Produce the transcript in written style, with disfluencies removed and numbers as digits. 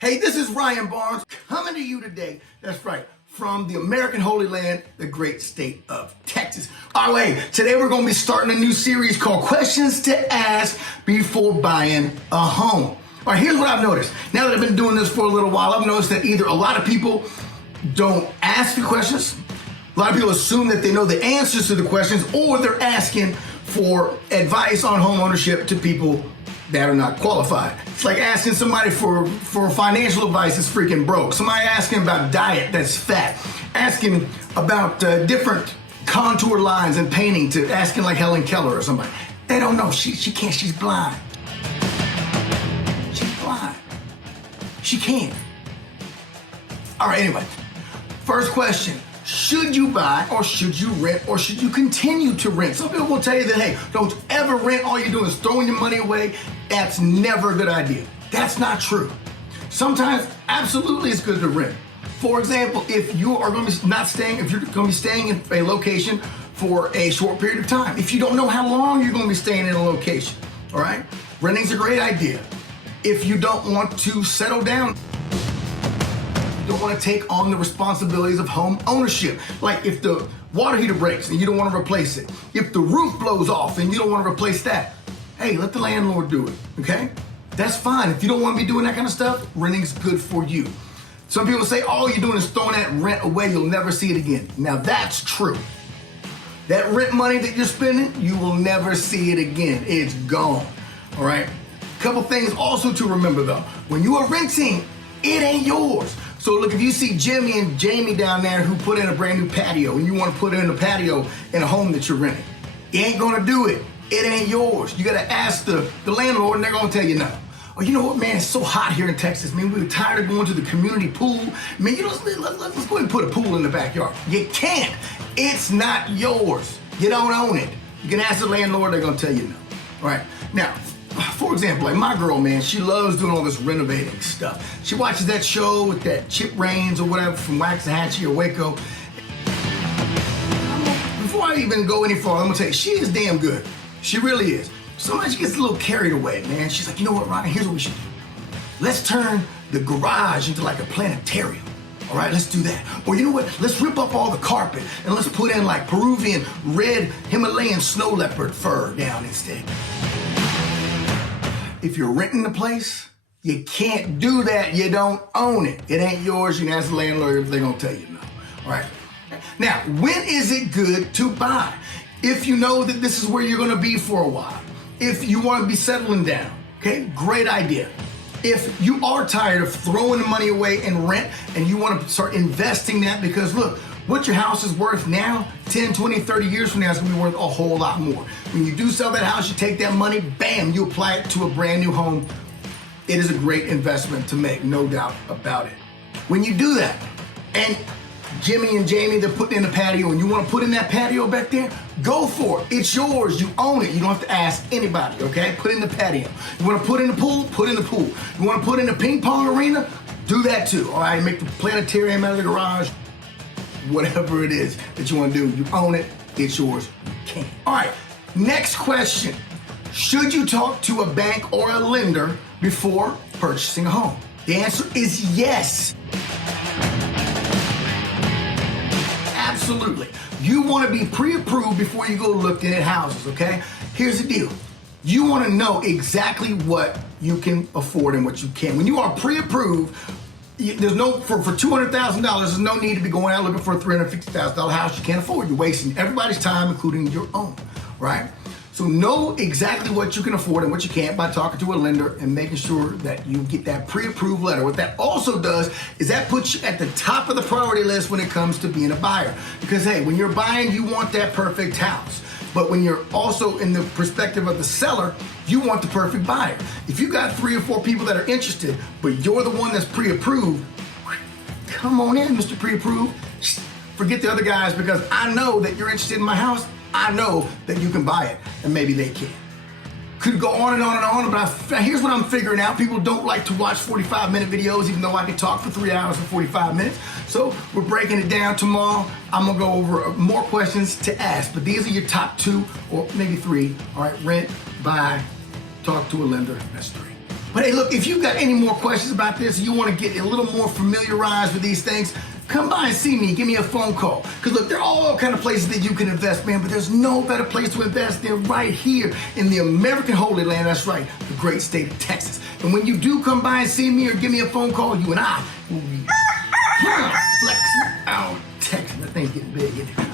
Hey, this is Ryan Barnes coming to you today. That's right, from the American Holy Land, the great state of Texas. All right, today we're going to be starting a new series called Questions to Ask Before Buying a Home. All right, here's what I've noticed. Now that I've been doing this for a little while, I've noticed that either a lot of people don't ask the questions, a lot of people assume that they know the answers to the questions, or they're asking for advice on home ownership to people that are not qualified. It's like asking somebody for financial advice that's freaking broke. Somebody asking about diet that's fat. Asking about different contour lines and painting to asking like Helen Keller or somebody. They don't know. She can't. She's blind. She's blind. She can't. All right, anyway. First question. Should you buy or should you rent or should you continue to rent? Some people will tell you that, hey, don't ever rent. All you're doing is throwing your money away. That's never a good idea. That's not true. Sometimes, absolutely, it's good to rent. For example, if you are going to be not staying, if you're going to be staying in a location for a short period of time, if you don't know how long you're going to be staying in a location, all right? Renting's a great idea. If you don't want to settle down, don't want to take on the responsibilities of home ownership. Like if the water heater breaks and you don't want to replace it. If the roof blows off and you don't want to replace that. Hey, let the landlord do it, okay? That's fine. If you don't want to be doing that kind of stuff, renting's good for you. Some people say, all you're doing is throwing that rent away. You'll never see it again. Now that's true. That rent money that you're spending, you will never see it again. It's gone, all right? Couple things also to remember though. When you are renting, it ain't yours. So look, if you see Jimmy and Jamie down there who put in a brand new patio and you want to put in a patio in a home that you're renting, you ain't gonna do it. It ain't yours. You gotta ask the landlord and they're gonna tell you no. Oh, you know what, man, it's so hot here in Texas. Man, we're tired of going to the community pool. Man, let's go ahead and put a pool in the backyard. You can't. It's not yours. You don't own it. You can ask the landlord, they're gonna tell you no. All right, now, for example, like my girl, man, she loves doing all this renovating stuff. She watches that show with that Chip Raines or whatever from Waxahachie or Waco. Before I even go any farther, I'm gonna tell you, she is damn good. She really is. Sometimes she gets a little carried away, man. She's like, you know what, Ryan, here's what we should do. Let's turn the garage into like a planetarium. All right, let's do that. Or you know what, let's rip up all the carpet and let's put in like Peruvian red Himalayan snow leopard fur down instead. If you're renting the place, you can't do that. You don't own it. It ain't yours. You can ask the landlord if they're gonna tell you no. All right. Now, when is it good to buy? If you know that this is where you're gonna be for a while. If you wanna be settling down, okay, great idea. If you are tired of throwing the money away in rent and you wanna start investing that, because look, what your house is worth now, 10, 20, 30 years from now, is gonna be worth a whole lot more. When you do sell that house, you take that money, bam, you apply it to a brand new home. It is a great investment to make, no doubt about it. When you do that, and Jimmy and Jamie, they're putting in a patio, and you wanna put in that patio back there, go for it. It's yours, you own it. You don't have to ask anybody, okay? Put in the patio. You wanna put in the pool? Put in the pool. You wanna put in the ping pong arena? Do that too, all right? Make the planetarium out of the garage. Whatever it is that you want to do, you own it, it's yours, you can't. All right, next question. Should you talk to a bank or a lender before purchasing a home? The answer is yes. Absolutely. You want to be pre-approved before you go looking at houses, okay? Here's the deal. You want to know exactly what you can afford and what you can. When you are pre-approved, there's no, for $200,000, there's no need to be going out looking for a $350,000 house you can't afford. You're wasting everybody's time, including your own, right? So know exactly what you can afford and what you can't by talking to a lender and making sure that you get that pre-approved letter. What that also does is that puts you at the top of the priority list when it comes to being a buyer. Because hey, when you're buying, you want that perfect house. But when you're also in the perspective of the seller, you want the perfect buyer. If you got 3 or 4 people that are interested, but you're the one that's pre-approved, come on in, Mr. Pre-approved. Forget the other guys, because I know that you're interested in my house. I know that you can buy it, and maybe they can. Could go on and on and on, but here's what I'm figuring out. People don't like to watch 45-minute videos, even though I can talk for 3 hours and 45 minutes. So we're breaking it down tomorrow. I'm gonna go over more questions to ask, but these are your top 2 or maybe 3. All right, rent, buy, talk to a lender, that's 3. But hey, look, if you've got any more questions about this, you want to get a little more familiarized with these things, come by and see me. Give me a phone call. Because look, there are all kind of places that you can invest, man, but there's no better place to invest than right here in the American Holy Land. That's right, the great state of Texas. And when you do come by and see me or give me a phone call, you and I will be flexing out Texas. That thing's getting big.